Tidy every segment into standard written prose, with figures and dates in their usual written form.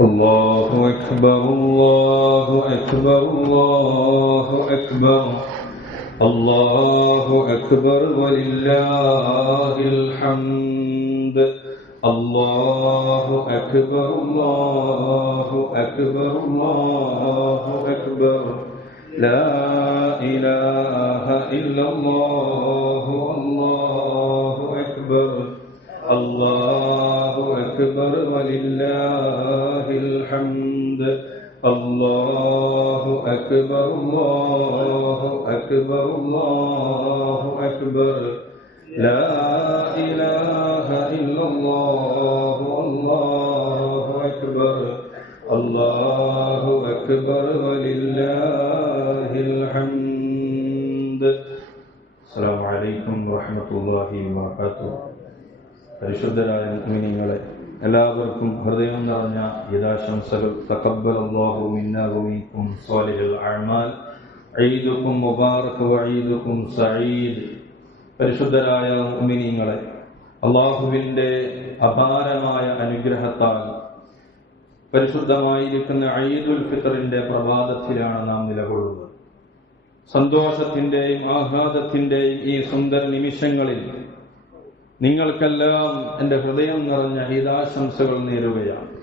الله أكبر الله أكبر الله أكبر الله أكبر ولله الحمد الله أكبر الله أكبر الله أكبر لا إله إلا الله الله أكبر الله أكبر ولله الحمد الله أكبر الله أكبر الله أكبر لا إله إلا الله الله أكبر الله أكبر ولله الحمد. السلام عليكم ورحمة الله وبركاته. പരിശുദ്ധരായ മുഅ്മിനീങ്ങളെ, എല്ലാവർക്കും ഹൃദയം നിറഞ്ഞ ഹിദാശംസകൾ. തഖബ്ബലല്ലാഹു മിന്നാ വമിൻകും സ്വാലിഹുൽ അഅ്മാൽ. ഈദുക്കും മുബാറക് വഈദുക്കും സഈദ്. പരിശുദ്ധരായ മുഅ്മിനീങ്ങളെ, അല്ലാഹുവിന്റെ അപാരമായ അനുഗ്രഹത്താൽ പരിശുദ്ധമായിരിക്കുന്ന ഈദുൽ ഫിത്റിന്റെ പ്രഭാതത്തിലാണ് നാം നിലകൊള്ളുന്നത്. സന്തോഷത്തിന്റെയും ആഹ്ലാദത്തിന്റെയും ഈ സുന്ദര നിമിഷങ്ങളിൽ നിങ്ങൾക്കെല്ലാം എൻ്റെ ഹൃദയം നിറഞ്ഞ ഈദാശംസകൾ നേരുകയാണ്.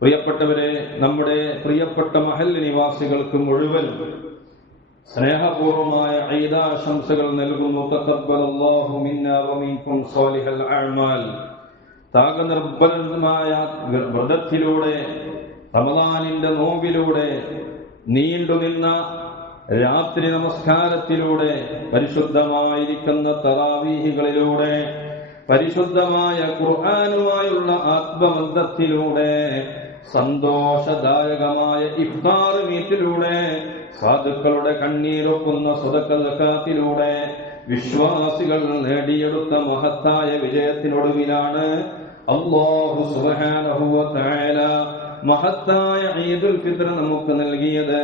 പ്രിയപ്പെട്ടവരെ, നമ്മുടെ പ്രിയപ്പെട്ട മഹല്ല് നിവാസികൾക്ക് മുഴുവൻ സ്നേഹപൂർവമായ ഈദാശംസകൾ നൽകുന്നു. തഖബ്ബലല്ലാഹു മിന്നാ വമിൻകും സ്വാലിഹൽ അഅ്മാൽ. ത്യാഗനിർഭരമായ വ്രതത്തിലൂടെ, റമളാനിന്റെ നോമ്പിലൂടെ, നീണ്ടുനിന്ന രാത്രി നമസ്കാരത്തിലൂടെ, പരിശുദ്ധമായിരിക്കുന്ന തറാവീഹുകളിലൂടെ, പരിശുദ്ധമായ ഖുർആനുമായുള്ള ആത്മബന്ധത്തിലൂടെ, സന്തോഷദായകമായ ഇഫ്താർ മീറ്റിലൂടെ, സാധുക്കളുടെ കണ്ണീരൊക്കുന്ന സദഖ സകാത്തിലൂടെ വിശ്വാസികൾ നേടിയെടുത്ത മഹത്തായ വിജയത്തിനൊടുവിലാണ് അല്ലാഹു സുബ്ഹാനഹു വ തആല മഹത്തായ ഈദുൽ ഫിത്ർ നമുക്ക് നൽകിയത്.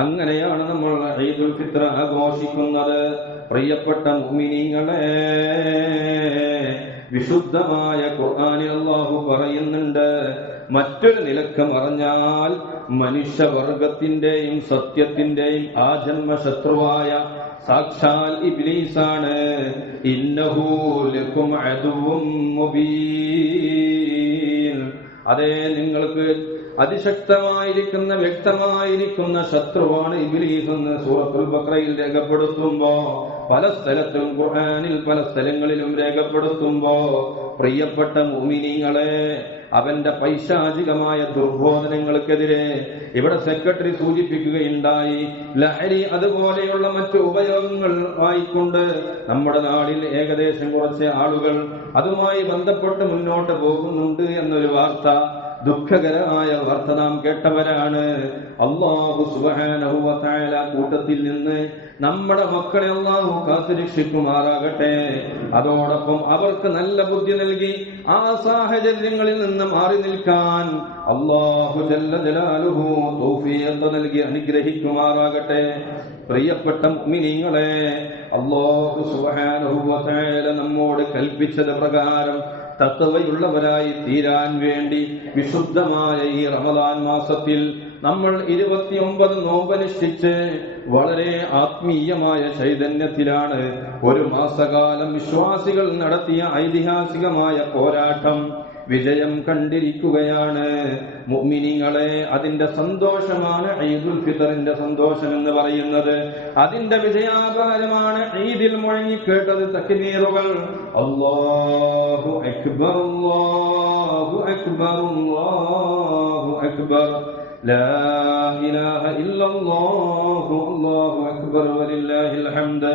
അങ്ങനെയാണ് നമ്മൾ ഈദുൽ ഫിത്ർ ആഘോഷിക്കുന്നത്. പ്രിയപ്പെട്ട മുഅ്മിനീങ്ങളെ, വിശുദ്ധമായ ഖുർആനിൽ അല്ലാഹു പറയുന്നുണ്ട്, മറ്റൊരു നിലക്ക് പറഞ്ഞാൽ മനുഷ്യവർഗത്തിന്റെയും സത്യത്തിന്റെയും ആജന്മ ശത്രുവായ സാക്ഷാൽ ഇബ്ലീസാണ്. ഇന്നഹു ലക്കും അദുവ്വും മുബീൻ. അതേ, നിങ്ങൾക്ക് അതിശക്തമായിരിക്കുന്ന വ്യക്തമായിരിക്കുന്ന ശത്രുവാണ് ഇബ്ലീസ് എന്ന് സൂറത്തുൽ ബഖറയിൽ രേഖപ്പെടുത്തുമ്പോ, പല സ്ഥലത്തും ഖുർആനിൽ പല സ്ഥലങ്ങളിലും രേഖപ്പെടുത്തുമ്പോ, പ്രിയപ്പെട്ട മുഅ്മിനീങ്ങളെ, അവന്റെ പൈശാചികമായ ദുർബോധനങ്ങൾക്കെതിരെ ഇവിടെ സെക്രട്ടറി സൂചിപ്പിക്കുകയുണ്ടായി. ലഹരി അതുപോലെയുള്ള മറ്റു ഉപയോഗങ്ങൾ ആയിക്കൊണ്ട് നമ്മുടെ നാട്ടിൽ ഏകദേശം കുറച്ച് ആളുകൾ അതുമായി ബന്ധപ്പെട്ട് മുന്നോട്ട് പോകുന്നുണ്ട് എന്നൊരു വാർത്ത, ദുഃഖകരമായ വാർത്ത നാം കേട്ടവരാണ്. അല്ലാഹു സുബ്ഹാനഹു വ തആല കൂട്ടത്തിൽ നിന്ന് നമ്മുടെ മക്കളെ അല്ലാഹു കാത്തുരക്ഷിക്കുമാറാകട്ടെ. അതോടൊപ്പം അവർക്ക് നല്ല ബുദ്ധി നൽകി ആ സാഹചര്യങ്ങളിൽ നിന്ന് മാറി നിൽക്കാൻ അല്ലാഹു ജല്ല ജലാലുഹു തൗഫീഖ് നൽകി അനുഗ്രഹിക്കുമാറാകട്ടെ. പ്രിയപ്പെട്ട മുഅ്മിനീങ്ങളെ, അല്ലാഹു സുബ്ഹാനഹു വ തആല നമ്മോട് കൽപ്പിച്ചത് പ്രകാരം തഖ്വയുള്ളവരായി തീരാൻ വേണ്ടി വിശുദ്ധമായ ഈ റമദാൻ മാസത്തിൽ നമ്മൾ 29 നോമ്പനുഷ്ഠിച്ച് വളരെ ആത്മീയമായ ചൈതന്യത്തിലാണ് ഒരു മാസകാലം വിശ്വാസികൾ നടത്തിയ ഐതിഹാസികമായ പോരാട്ടം വിജയം കണ്ടിരിക്കുകയാണ്. മുഅ്മിനീങ്ങളെ, അതിന്റെ സന്തോഷമാണ് ഈദുൽ ഫിത്റിന്റെ സന്തോഷം എന്ന് പറയുന്നത്. അതിന്റെ വിജയാകാരമാണ് ഈദിൽ മുഴങ്ങിക്കേട്ടത് തക്ബീറുകൾ. അല്ലാഹു അക്ബർ അല്ലാഹു അക്ബർ അല്ലാഹു അക്ബർ ലാ ഇലാഹ ഇല്ലല്ലാഹു അല്ലാഹു അക്ബർ വലില്ലാഹിൽ ഹംദ്.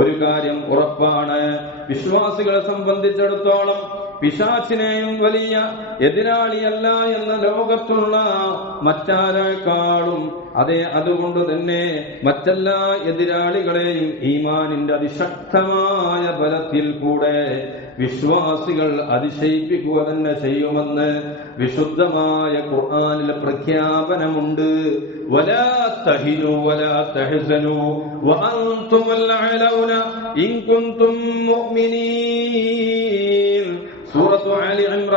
ഒരു കാര്യം ഉറപ്പാണ്, വിശ്വാസികളെ സംബന്ധിച്ചിടത്തോളം പിശാചിനെയും വലിയ എതിരാളിയല്ല എന്ന ലോകത്തുള്ള മറ്റാരേക്കാളും, അതുകൊണ്ട് തന്നെ മറ്റെല്ലാ എതിരാളികളെയും ഈമാനിന്റെ അതിശക്തമായ ബലത്തിൽ കൂടെ വിശ്വാസികൾ അതിശയിപ്പിക്കുക തന്നെ ചെയ്യുമെന്ന് വിശുദ്ധമായ ഖുർആനിലെ പ്രഖ്യാപനമുണ്ട്. വലാ തഹിനു വലാ തഹ്സനു വഅൻതുമുൽ അലൗന ഇൻ കുൻതും മുഅ്മിനീൻ. സൂറത്തു ആലി ഇംറാൻ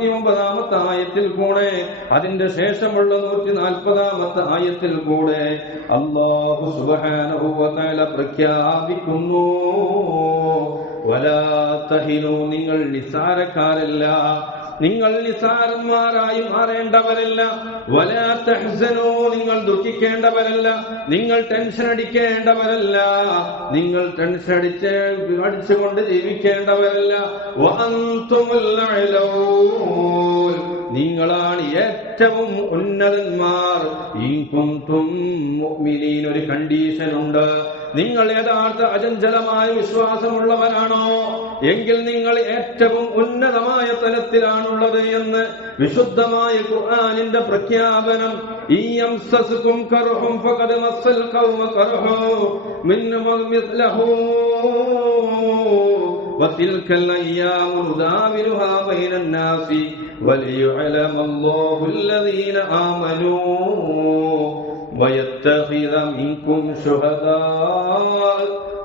139 ആയത്തിൽ കൂടെ, അതിന്റെ ശേഷമുള്ള 140 ആയത്തിൽ കൂടെ അല്ലാഹു സുബ്ഹാനഹു വ തആല പ്രഖ്യാപിക്കുന്നു, വലാ തഹിനൂ, നിങ്ങൾ നിസാരക്കാരല്ല, നിങ്ങൾ നിസാരന്മാരായി മാറേണ്ടവരല്ല, വലാ തഹ്സനൂ, നിങ്ങൾ ദുഃഖിക്കേണ്ടവരല്ല, നിങ്ങൾ ടെൻഷൻ അടിക്കേണ്ടവരല്ല, നിങ്ങൾ ടെൻഷൻ അടിച്ചുകൊണ്ട് ജീവിക്കേണ്ടവരല്ല, വഅൻതുമുൽ അഅ്ലൗൻ, നിങ്ങളാണ് ഏറ്റവും ഉന്നതന്മാർ. ഇൻ കുൻതും മുഅ്മിനീൻ, ഒരു കണ്ടീഷൻ ഉണ്ട്, നിങ്ങൾ യഥാർത്ഥ അചഞ്ചലമായ വിശ്വാസമുള്ളവരാണോ എങ്കിൽ നിങ്ങൾ ഏറ്റവും ഉന്നതമായ തലത്തിലാണുള്ളത് എന്ന് വിശുദ്ധമായ ഖുർആനിന്റെ പ്രഖ്യാപനം. ഇയംസസുകും കർഹും ഫഖദ് മസ്സൽ ഖൗമ കർഹു മിൻഹും മിസ്ലഹു വതിൽകൽ അയ്യാമു നുദാവിലുഹാ ബൈനൻ നാസി വലിയഅലമല്ലാഹു അല്ലദീന ആമനൂ ويتخذ منكم شهداء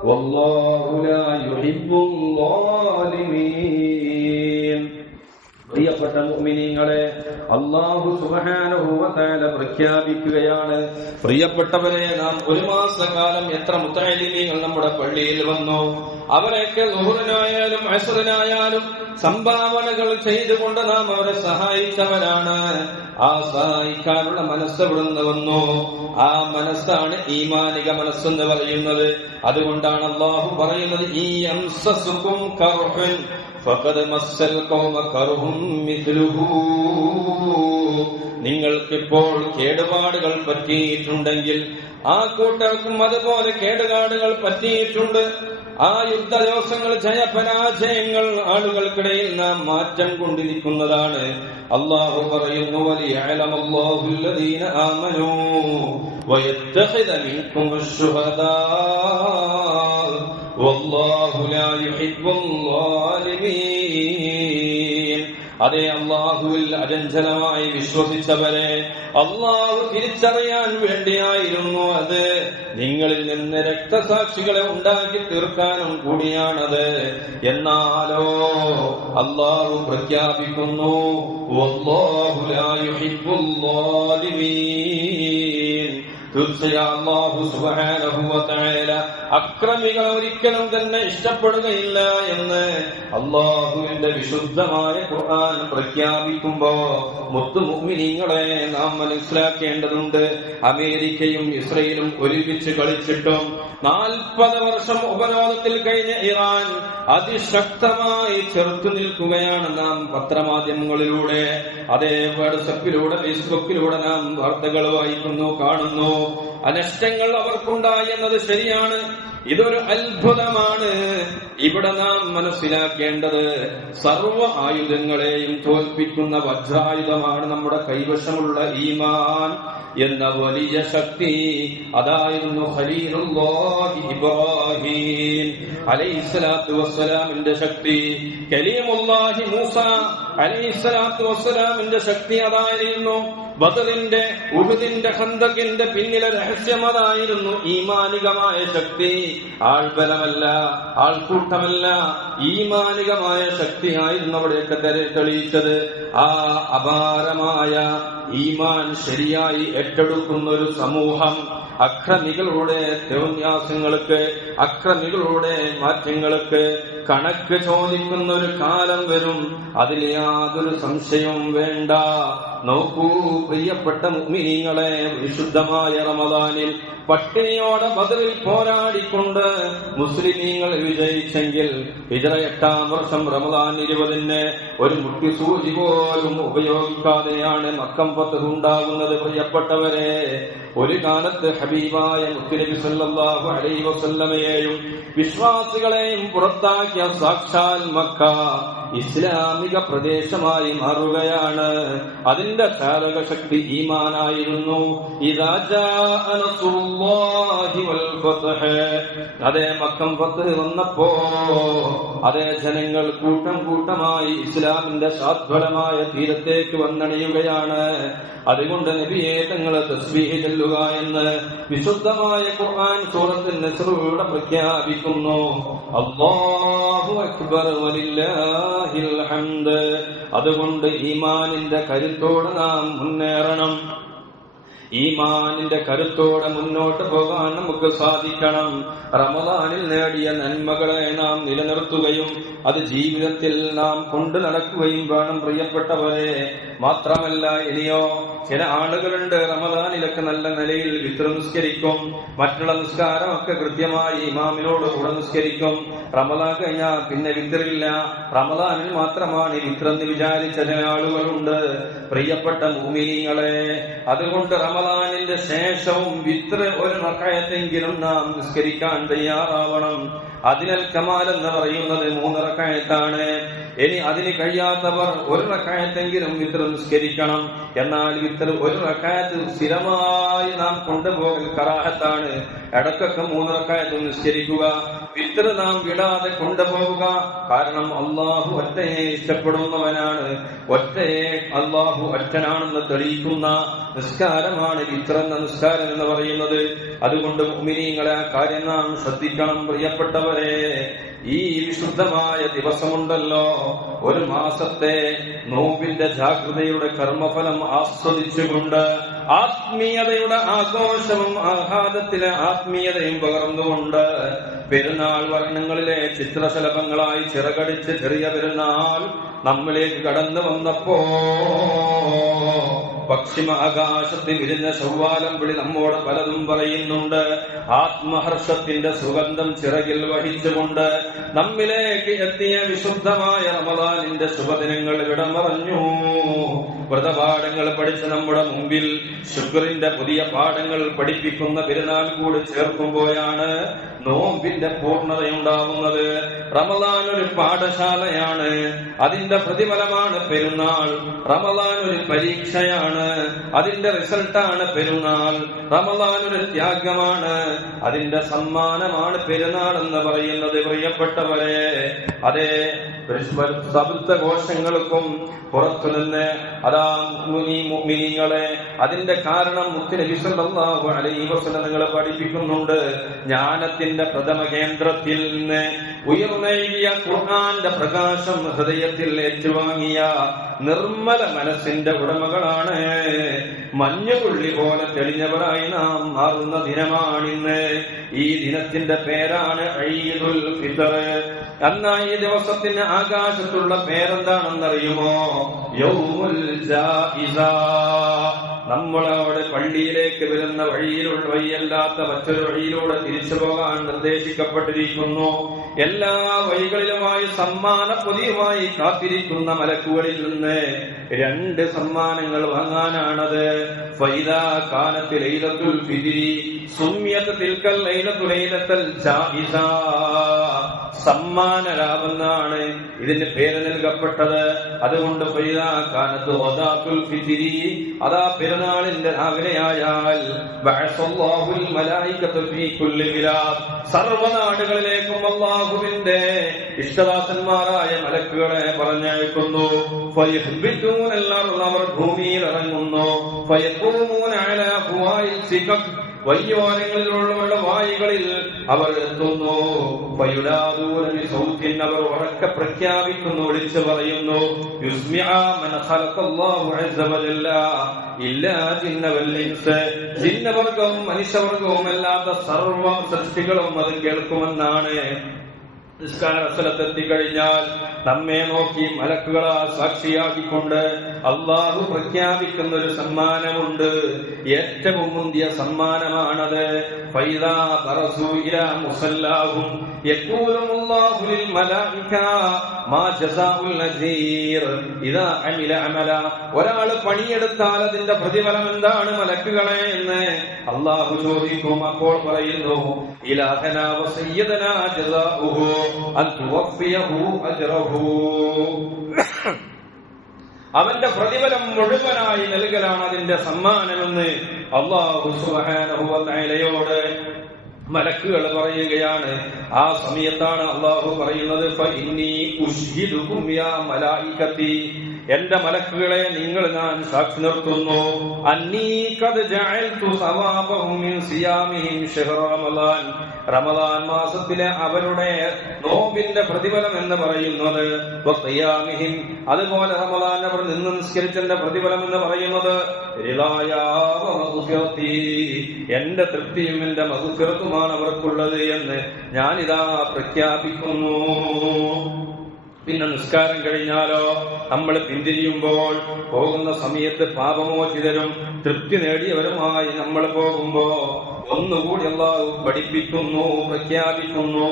والله لا يحب الظالمين. പ്രിയപ്പെട്ട മുഅ്മിനീങ്ങളെ, അല്ലാഹു സുബ്ഹാനഹു വ തആല പ്രഖ്യാപിക്കുകയാണ്, പ്രിയപ്പെട്ടവരെ, നാം ഒരു മാസക്കാലം എത്ര മുത്തഅല്ലിമീങ്ങൾ നമ്മുടെ പള്ളിയിൽ വന്നു, അവരൊക്കെ ളുഹറിനായാലും അസ്റിനായാലും സംഭാവനകൾ ചെയ്തുകൊണ്ട് നാം അവരെ സഹായിച്ചവരാണ്. ആ സഹായിക്കാനുള്ള മനസ്സ് ഇവിടുന്ന് വന്നു. ആ മനസ്സാണ് ഈമാനിക മനസ്സെന്ന് പറയുന്നത്. അതുകൊണ്ടാണ് അല്ലാഹു പറയുന്നത്, ഈ അംസസുകും കർഹുൻ ഫഖദ് മസ്സൽ ഖൗമ കർഹും മിസ്ലുഹു, നിങ്ങൾക്കിപ്പോൾ കേടുപാടുകൾ പറ്റിയിട്ടുണ്ടെങ്കിൽ ആ കൂട്ടർക്കും അതുപോലെ കേടുപാടുകൾ പറ്റിയിട്ടുണ്ട്. ആ യുദ്ധദിവസങ്ങൾ, ജയപരാജയങ്ങൾ ആളുകൾക്കിടയിൽ നാം മാറ്റം കൊണ്ടിരിക്കുന്നതാണ്. അല്ലാഹു പറയുന്നു, വലിയഅലമല്ലാഹു അല്ലദീന ആമനൂ വയത്തഖിദ മിൻകുമുശ് ശുഹദാ വല്ലാഹു ലാ യുഹിബ്ബുൽ ളാലിമീൻ. അതേ, അല്ലാഹുവിൽ അചഞ്ചലമായി വിശ്വസിച്ചവരെ അല്ലാഹു തിരിച്ചറിയാൻ വേണ്ടിയായിരുന്നു അത്. നിങ്ങളിൽ നിന്ന് രക്തസാക്ഷികളെ ഉണ്ടാക്കി തീർക്കാനും കൂടിയാണത്. എന്നാലോ അല്ലാഹു പ്രഖ്യാപിക്കുന്നു, വല്ലാഹു ലാ യുഹിബ്ബുൽ ളാലിമീൻ. തീർച്ചയായും അല്ലാഹു സുബ്ഹാനഹു വ തആല അക്രമികളെ ഒരിക്കലും തന്നെ ഇഷ്ടപ്പെടുകയില്ല എന്ന് അല്ലാഹുവിന്റെ വിശുദ്ധമായ ഖുർആൻ പ്രഖ്യാപിക്കുമ്പോ മുത്തു മുഅ്മിനീങ്ങളെ നാം മനസ്സിലാക്കേണ്ടതുണ്ട്. അമേരിക്കയും ഇസ്രയേലും ഒരുമിച്ച് കളിച്ചിട്ടും 40 വർഷം ഉപരോധത്തിൽ കഴിഞ്ഞ ഇറാൻ അതിശക്തമായി ചെറുത്തു നിൽക്കുകയാണ്. നാം പത്രമാധ്യമങ്ങളിലൂടെ, അതേ വാട്സപ്പിലൂടെ, ഫേസ്ബുക്കിലൂടെ നാം വാർത്തകൾ വായിക്കുന്നു, കാണുന്നു. അനഷ്ടങ്ങൾ അവർക്കുണ്ടായി എന്നത് ശരിയാണ്. ഇതൊരു അത്ഭുതമാണ്. ഇവിടെ നാം മനസ്സിലാക്കേണ്ടത്, സർവ ആയുധങ്ങളെയും തോൽപ്പിക്കുന്ന വജ്രായുധമാണ് നമ്മുടെ കൈവശമുള്ള ഈമാൻ എന്ന വലിയ ശക്തി. അതായിരുന്നു ഖലീലുല്ലാഹി ഇബ്രാഹിം അലൈഹിസ്സലാത്തു വസ്സലാമിന്റെ ശക്തി. കലീമുല്ലാഹി മൂസ അലൈഹിസ്സലാത്തു വസ്സലാമിന്റെ ശക്തി അതായിരുന്നു. ബദറിന്റെ, ഉഹുദിന്റെ, ഖന്തഖിന്റെ പിന്നിലെ രഹസ്യം അതായിരുന്നു ഈമാനികമായ ശക്തി. ആൾബലമല്ല, ആൾക്കൂട്ടമല്ല, ഈമാനികമായ ശക്തിയായിരുന്നു അവിടെയൊക്കെ തെളിയിച്ചത്. ആ അപാരമായ ഈമാൻ ശരിയായി ഏറ്റെടുക്കുന്ന ഒരു സമൂഹം അക്രമികളുടെ തോന്യാസങ്ങൾക്ക്, അക്രമികളുടെ മാറ്റങ്ങൾക്ക് കണക്ക് ചോദിക്കുന്ന ഒരു കാലം വരും. അതിൽ യാതൊരു സംശയവും വേണ്ട. നോക്കൂ പ്രിയപ്പെട്ട മുഅ്മിനീങ്ങളെ, വിശുദ്ധമായ റമദാനിൽ പട്ടിണിയോടെ ബദറിൽ പോരാടിക്കൊണ്ട് മുസ്ലിമീങ്ങൾ വിജയിച്ചെങ്കിൽ ഹിജ്റ 8-ാം വർഷം റമദാൻ 20-ന് ഒരു മുട്ടിസൂചി പോലും ഉപയോഗിക്കാതെയാണ് മക്കം ഫത്ഹ് ഉണ്ടാകുന്നത്. പ്രിയപ്പെട്ടവരെ, ഒരു കാലത്ത് ഹബീബായ മുത്തുനബി സല്ലല്ലാഹു അലൈഹി വസല്ലമയെയും വിശ്വാസികളെയും പുറത്താക്കിയ സാക്ഷാൽ മക്ക ഇസ്ലാമിക പ്രദേശമായി മാറുകയാണ്. അതിന്റെ ചാലക ശക്തി ഈമാനായിരുന്നു. ഇദാ ജാഅ നസ്റുല്ലാഹി വൽ ഫത്ഹ്, അതേ മക്കം ഫത്ഹ് വന്നപ്പോ അതേ ജനങ്ങൾ കൂട്ടം കൂട്ടമായി ഇസ്ലാമിന്റെ സാധ്വലമായ തീരത്തേക്ക് വന്നണിയുകയാണ്. അതുകൊണ്ട് നബിയെ തങ്ങൾ തസ്ബീഹ് ചൊല്ലുക എന്ന് വിശുദ്ധമായ ഖുർആൻ സൂറത്തുൻ നസ്റിലൂടെ പ്രഖ്യാപിക്കുന്നു. അല്ലാഹു അക്ബർ വലില്ലാഹി വലില്ലാഹിൽ ഹംദ്. അതുകൊണ്ട് ഈമാനിന്റെ കരുത്തോടെ നാം മുന്നേറണം. ഈമാനിന്റെ കരുത്തോടെ മുന്നോട്ട് പോകാൻ നമുക്ക് സാധിക്കണം. റമദാനിൽ നേടിയ നന്മകളെ നാം നിലനിർത്തുകയും അത് ജീവിതത്തിൽ നാം കൊണ്ടു നടക്കുകയും വേണം പ്രിയപ്പെട്ടവരെ. മാത്രമല്ല, ഇനിയോ ചില ആളുകളുണ്ട് റമദാനിലൊക്കെ നല്ല നിലയിൽ വിത്ർ നിസ്കരിക്കും, മറ്റുള്ള നിസ്കാരമൊക്കെ കൃത്യമായി ഇമാമിനോട് കൂടെ നിസ്കരിക്കും. റമദാൻ കഴിഞ്ഞാൽ പിന്നെ വിത്റില്ല, റമദാനിൽ മാത്രമാണ് വിത്രെന്ന് വിചാരിച്ച ചില ആളുകളുണ്ട്. പ്രിയപ്പെട്ട മുഅ്മിനീങ്ങളെ, അതുകൊണ്ട് റമദാനിന്റെ ശേഷവും വിത്ർ ഒരു റക്അത്തെങ്കിലും നാം നിസ്കരിക്കാൻ തയ്യാറാവണം. അതിനൽ കമാൽ എന്ന് പറയുന്നത് 3 റക്അത്താണ്. ഇനി അതിന് കഴിയാത്തവർ 1 റക്അത്തെങ്കിലും വിത്ർ നിസ്കരിക്കണം. എന്നാൽ വിത്ർ 1 റക്അത്ത് സ്ഥിരമായി നാം കൊണ്ടുപോകൽ കറാഹത്താണ്. ഇടക്കൊക്കെ 3 റക്അത്ത് നിസ്കരിക്കുക, വിത്ർ നാം വിടാതെ കൊണ്ടുപോവുക. കാരണം അള്ളാഹു ഒറ്റയെ ഇഷ്ടപ്പെടുന്നവനാണ്, ഒറ്റയെ അള്ളാഹു ഒറ്റനാണെന്ന് തെളിയിക്കുന്ന നിസ്കാരമാണ് വിത്ർ എന്ന നിസ്കാരം എന്ന് പറയുന്നത്. അതുകൊണ്ട് മുഅ്മിനീങ്ങളെ ആ കാര്യം നാം ശ്രദ്ധിക്കണം പ്രിയപ്പെട്ടവരെ. ഈ വിശുദ്ധമായ ദിവസമുണ്ടല്ലോ, 1 മാസത്തെ നോമ്പിന്റെ ജാഗ്രതയുടെ കർമ്മഫലം ആസ്വദിച്ചുകൊണ്ട് ആത്മീയതയുടെ ആഘോഷവും ആഹ്ലാദത്തിലെ ആത്മീയതയും പകർന്നുകൊണ്ട് പെരുന്നാൾ വർണ്ണങ്ങളിലെ ചിത്രശലഭങ്ങളായി ചിറകടിച്ച് ചെറിയ പെരുന്നാൾ നമ്മിലേക്ക് കടന്നു വന്നപ്പോ പശ്ചിമ ആകാശത്തിൽ വിരിഞ്ഞ ശൗവാലം വിളി നമ്മോട് പലതും പറയുന്നുണ്ട്. ആത്മഹർഷത്തിന്റെ സുഗന്ധം ചിറകിൽ വഹിച്ചുകൊണ്ട് നമ്മിലേക്ക് എത്തിയ വിശുദ്ധമായ റമദാനിന്റെ ശുഭദിനങ്ങൾ വിടമറഞ്ഞു. വ്രതപാഠങ്ങൾ പഠിച്ച നമ്മുടെ മുമ്പിൽ ശുക്രിന്റെ പുതിയ പാഠങ്ങൾ പഠിപ്പിക്കുന്ന പെരുന്നാൾ കൂടി ചേർക്കുമ്പോഴാണ് നോമ്പിന്റെ പൂർണ്ണതയുണ്ടാവുന്നത്. റമദാൻ ഒരു പാഠശാലയാണ്, അതിന്റെ പ്രതിഫലമാണ് പെരുന്നാൾ. റമദാൻ ഒരു പരീക്ഷയാണ്, അതിന്റെ റിസൾട്ടാണ് പെരുന്നാൾ. റമദാൻ ഒരു ത്യാഗമാണ്, അതിന്റെ സമ്മാനമാണ് പെരുന്നാൾ എന്ന് പറയുന്നത്. പ്രിയപ്പെട്ടവരെ, അതേ ശബ്ദഘോഷങ്ങൾക്കും പുറത്തുനിന്ന് അതാ മുഅ്മിനീങ്ങളെ, അതിന്റെ കാരണം മുത്തുനബി സല്ലല്ലാഹു അലൈഹി വസല്ലം നിങ്ങളെ പഠിപ്പിക്കുന്നുണ്ട്. ജ്ഞാനത്തിന്റെ പ്രഥമ കേന്ദ്രത്തിൽ നിന്ന് ഉയർന്നെഴുതിയ ഖുർആന്റെ പ്രകാശം ഹൃദയത്തിൽ ഏറ്റുവാങ്ങിയ നിർമ്മല മനസ്സിന്റെ ഉടമകളാണ്. മഞ്ഞുതുള്ളി പോലെ തെളിഞ്ഞവരായി നാം മാറുന്ന ദിനമാണിന്ന്. ഈ ദിനത്തിന്റെ പേരാണ് ഈദുൽ ഫിത്ർ. എന്നാ ഈ ദിവസത്തിന് ആകാശത്തുള്ള പേരെന്താണെന്നറിയുമോ? യൗമുൽ ജായിസ. നമ്മളവിടെ പള്ളിയിലേക്ക് വരുന്ന വഴിയല്ലാത്ത മറ്റൊരു വഴിയിലൂടെ തിരിച്ചു പോകാൻ നിർദ്ദേശിക്കപ്പെട്ടിരിക്കുന്നു. എല്ലാ വഴികളിലുമായി സമ്മാന പൊതിയുമായി കാത്തിരിക്കുന്ന മലക്കുകളിൽ നിന്ന് 2 സമ്മാനങ്ങൾ വാങ്ങാനാണത്. ഫൈദാ കാനത്ത് ലൈലത്തുൽ ഫിത്രി സുമ്മിയത് തിൽക്കൽ ലൈലത്തു ലൈലത്തുൽ ജായിസ. സമ്മാന ലാഭെന്നാണ് ഇതിന് പേര് നൽകപ്പെട്ടത്. അതുകൊണ്ട് ഫൈദാ കാനത്ത് വദാത്തുൽ ഫിത്രി, അതാ പെരുന്നാളിന്റെ രാവിലെയായാൽ ബഅസല്ലാഹുൽ മലായികത ഫീ കുല്ലി ബിലാദ്, സർവ്വനാടുകളിലേക്കും അല്ലാഹുവിന്റെ ഇഷ്ടദാസന്മാരായ മലക്കുകളെ പറഞ്ഞയക്കുന്നു. ഫയഹ്ബിതൂനൽ അർള, അവർ ഭൂമിയിൽ ഇറങ്ങുന്നു. ഫയഖൂമൂന അലാ ഖുവായിൽ സിഖഖ്, വയ്യോരങ്ങളിലുള്ള വായികളിൽ അവർ എത്തുന്നു. ഫയുനാദൂന ബിസൗത്തിൻ, അവർ ഉറക്കെ പ്രഖ്യാപിക്കുന്നു, വിളിച്ചു പറയുന്നു. യുസ്മിഅ മൻ ഖലഖല്ലാഹു അസ്സ വജല്ല ഇല്ലാ ജിന്ന വൽ ഇൻസ്, ജിന്നവർഗവും മനുഷ്യവർഗവും അല്ലാത്ത സർവ്വ സൃഷ്ടികളും അത് കേൾക്കുമെന്നാണ്. നിസ്കാര സ്ഥലത്തെത്തിക്കഴിഞ്ഞാൽ നമ്മെ നോക്കി മലക്കുകളെ സാക്ഷിയാക്കിക്കൊണ്ട് അള്ളാഹു പ്രഖ്യാപിക്കുന്ന ഒരു സമ്മാനമുണ്ട്. ഏറ്റവും മുന്തിയ സമ്മാനമാണത്. ഫൈദാ ബറസൂ ഇലാ മുസല്ലാഹും യഖൂലുല്ലാഹു ലിൽ മലായിക മാ ജസാഉൽ അജീർ ഇദാ അമില അമല. ഒരാൾ പണിയെടുത്താൽ അതിന്റെ പ്രതിഫലം എന്താണ് മലക്കുകളെ എന്ന് അള്ളാഹു ചോദിക്കും. അപ്പോൾ പറയുന്നു, ഇലാഹനാ വസയ്യിദനാ ജസാഉഹു അൻ തുവഫിയഹു അജ്റഹു. അവന്റെ പ്രതിഫലം മുഴുവനായി നൽകലാണ് അതിന്റെ സമ്മാനമെന്ന് അല്ലാഹു സുബ്ഹാനഹു വ തആലയോട് മലക്കുകൾ പറയുകയാണ്. ആ സമയത്താണ് അല്ലാഹു പറയുന്നത്, ഫഇന്നി ഉശ്ഹിദുകും യാ മലായികതി, എന്റെ മലക്കുകളെ നിങ്ങൾ ഞാൻ സാക്ഷി നിർത്തുന്നു, അന്നീ ഖദ് ജഅൽതു സവാബഹും മിൻ സിയാമിഹിം ശഹ്റ റമളാൻ, റമളാൻ മാസത്തിലെ അവരുടെ നോമ്പിന്റെ പ്രതിഫലം എന്ന് പറയുന്നത്, വഖിയാമിഹിം അതുപോലെ റമളാൻ അവർ നിന്ന് നിസ്കരിച്ചതിന്റെ പ്രതിഫലം എന്ന് പറയുന്നത്, എന്റെ തൃപ്തിയും എന്റെ മഗ്ഫിറത്തുമാണ് അവർക്കുള്ളത് എന്ന് ഞാനിതാ പ്രഖ്യാപിക്കുന്നു. പിന്നെ നിസ്കാരം കഴിഞ്ഞാലോ നമ്മൾ പിന്തിരിയുമ്പോൾ പോകുന്ന സമയത്ത് പാപമോചിതരും തൃപ്തി നേടിയവരുമായി നമ്മൾ പോകുമ്പോ ഒന്നുകൂടി അല്ലാഹു പഠിപ്പിക്കുന്നു, പ്രഖ്യാപിക്കുന്നു,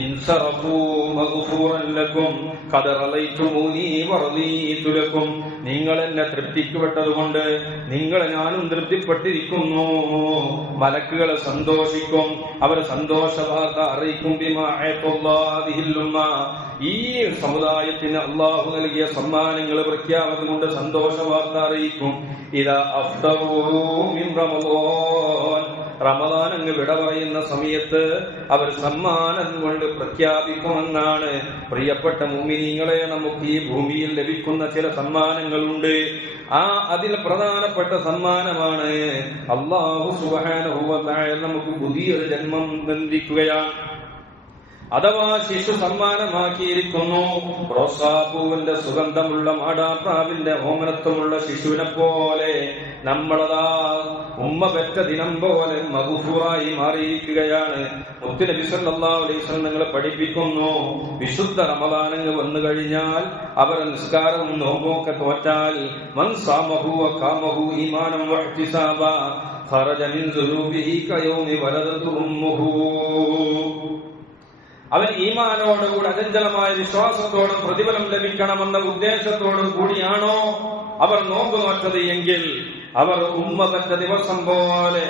ഇൻസറഫൂ മഗ്ഫൂറൻ ലക്കും ഖദ് റളൈതുമൂനി വറളീതു ലക്കും, നിങ്ങൾ എന്നെ തൃപ്തിക്കപ്പെട്ടതുകൊണ്ട് നിങ്ങളെ ഞാനും തൃപ്തിപ്പെട്ടിരിക്കുന്നു. മലക്കുകൾ സന്തോഷിക്കും, അവർ സന്തോഷവാർത്ത അറിയിക്കും. ബിമാ അഅതല്ലാഹിൽ ഉമ്മ, ഈ സമുദായത്തിന് അള്ളാഹു നൽകിയ സമ്മാനങ്ങൾ പ്രഖ്യാപനം കൊണ്ട് സന്തോഷവാർത്ത അറിയിക്കും. ഇദാ അഫ്തറൂ മിൻ റമളാൻ, റമളാൻ അങ്ങ് വിട പറയുന്ന സമയത്ത് അവർ സമ്മാനം കൊണ്ട് പ്രഖ്യാപിക്കുമെന്നാണ്. പ്രിയപ്പെട്ട മുഅ്മിനീങ്ങളെ, നമുക്ക് ഈ ഭൂമിയിൽ ലഭിക്കുന്ന ചില സമ്മാനങ്ങളുണ്ട്. അതിൽ പ്രധാനപ്പെട്ട സമ്മാനമാണ് അല്ലാഹു സുബ്ഹാനഹു വ തആല നമുക്ക് പുതിയൊരു ജന്മം നൽകിക്കുകയാണ്. അഥവാ ശിശു സമ്മാനമാക്കിയിരിക്കുന്നു. റോസാപ്പൂവിന്റെ സുഗന്ധമുള്ള മാടാപ്രാവിന്റെ ഓമനത്വമുള്ള ശിശുവിനെ പോലെ നമ്മളതാ ഉമ്മ പെറ്റ ദിനം പോലെ മഗ്ഫൂറായി മാറിയിരിക്കുകയാണ്. മുത്തുനബി സല്ലല്ലാഹു അലൈഹി വസല്ലം നിങ്ങളെ പഠിപ്പിക്കുന്നു, വിശുദ്ധ റമളാൻ വന്നു കഴിഞ്ഞാൽ അവർ നിസ്കാരവും നോമ്പുമൊക്കെ തോറ്റാൽ, മൻ സാമഹു വഖാമഹു ഈമാനം വഹ്തിസാബ ഖറജ മിൻ ദുനൂബിഹി കയൗമി വലദതു ഉമ്മുഹു, അവൻ ഈമാനോടുകൂടി അചഞ്ചലമായ വിശ്വാസത്തോടും പ്രതിഫലം ലഭിക്കണമെന്ന ഉദ്ദേശത്തോടും കൂടിയാണോ അവർ നോമ്പ് നോറ്റത് എങ്കിൽ അവർ ഉമ്മ പെറ്റ ദിവസം പോലെ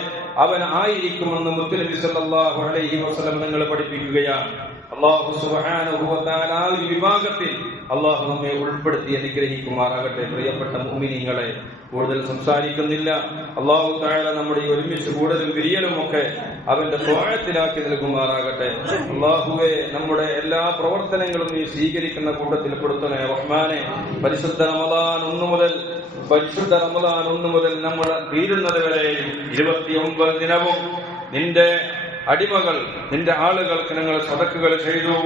അവൻ ആയിരിക്കുമെന്ന് മുത്തുനബി സല്ലല്ലാഹു അലൈഹി വസല്ലം നിങ്ങൾ പഠിപ്പിക്കുകയാണ്. അല്ലാഹു സുബ്ഹാനഹു വ തആല ആ ഒരു വിഭാഗത്തിൽ അല്ലാഹു നമ്മെ ഉൾപ്പെടുത്തി അനുഗ്രഹിക്കുമാറാകട്ടെ. പ്രിയപ്പെട്ട മുഅ്മിനീങ്ങളെ, കൂടുതൽ സംസാരിക്കുന്നില്ല. അല്ലാഹു തആല നമ്മുടെ ഈ ഒരുമിച്ച് കൂടലും പിരിയലും ഒക്കെ അവന്റെ ത്വഅത്തിലാക്കി നൽകുമാറാകട്ടെ. അല്ലാഹുവേ, നമ്മുടെ എല്ലാ പ്രവർത്തനങ്ങളും നീ സ്വീകരിക്കുന്ന കൂട്ടത്തിൽ പെടുത്തണേ റഹ്മാനെ. പരിശുദ്ധ റമളാൻ 1 മുതൽ നമ്മൾ തീരുന്നത് വരെയും 29 ദിനവും നിന്റെ അടിമകൾ, നിന്റെ ആളുകൾക്ക് ഞങ്ങൾ സദഖകൾ ചെയ്തു,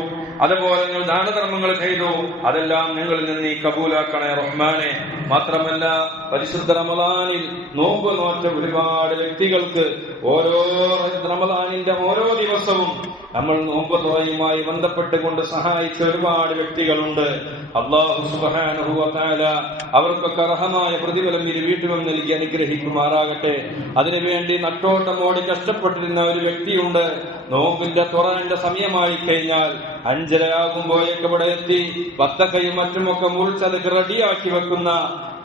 അതുപോലെ നിങ്ങൾ ദാനധർമ്മങ്ങൾ ചെയ്തു. അതെല്ലാം ഞങ്ങളിൽ നിന്ന് നീ കബൂലാക്കണേ റഹ്മാനെ. മാത്രമല്ല, പരിശുദ്ധ റമളാനിൽ നോമ്പ് നോറ്റ ഒരുപാട് വ്യക്തികൾക്ക് ഓരോ റമളാനിന്റെ ഓരോ ദിവസവും നമ്മൾ നോമ്പ് തുറയുമായി ബന്ധപ്പെട്ടുകൊണ്ട് സഹായിച്ച ഒരുപാട് വ്യക്തികളുണ്ട്. അല്ലാഹു സുബ്ഹാനഹു വ തആല അവർക്കൊക്കെ അർഹമായ പ്രതിഫലം ഇരു വീട്ടിലും നൽകി അനുഗ്രഹിക്കുമാറാകട്ടെ. അതിനുവേണ്ടി നട്ടോട്ടമോടി കഷ്ടപ്പെട്ടിരുന്ന ഒരു വ്യക്തിയുണ്ട്. നോമ്പിന്റെ തുറന്റെ സമയമായി കഴിഞ്ഞാൽ 5:30 ഇവിടെ എത്തി ബത്തക്കയും മറ്റുമൊക്കെ മുറിച്ചതൊക്കെ റെഡിയാക്കി വെക്കുന്ന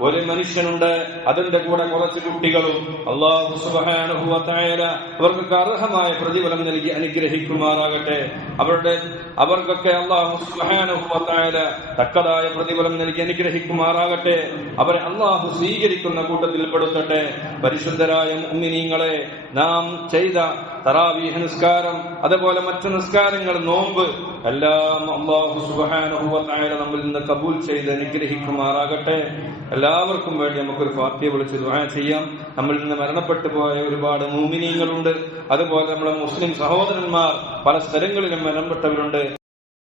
ഒരു മനുഷ്യനുണ്ട്. അതിന്റെ കൂടെ കുറച്ച് കുട്ടികളും. അല്ലാഹു സുബ്ഹാനഹു വ തആല അവർക്ക് അർഹമായ പ്രതിഫലം നൽകി അനുഗ്രഹിക്കുമാറാകട്ടെ. അവർക്കൊക്കെ അല്ലാഹു സുബ്ഹാനഹു വ തആല തക്കതായ പ്രതിഫലം നൽകി അനുഗ്രഹിക്കുമാറാകട്ടെ. അവരെ അല്ലാഹു സ്വീകരിക്കുന്ന കൂട്ടത്തിൽ പെടുത്തട്ടെ. പരിശുദ്ധരായ മുഅ്മിനീങ്ങളെ, നാം ചെയ്ത തറാവീഹ് നിസ്കാരം, അതുപോലെ മറ്റു നിസ്കാരങ്ങൾ, നോമ്പ് എല്ലാം അല്ലാഹു സുബ്ഹാനഹു വ തആല നമ്മിൽ നിന്ന് കബൂൽ ചെയ്ത് അനുഗ്രഹിക്കുമാറാകട്ടെ. എല്ലാവർക്കും വേണ്ടി നമുക്കൊരു ഫാത്തിഹ വിളിച്ച് ദുആ ചെയ്യാം. നമ്മളിൽ നിന്ന് മരണപ്പെട്ടു പോയ ഒരുപാട് മുഅ്മിനീങ്ങളുണ്ട്. അതുപോലെ നമ്മുടെ മുസ്ലിം സഹോദരന്മാർ പല സ്ഥലങ്ങളിലും മരണപ്പെട്ടവരുണ്ട്.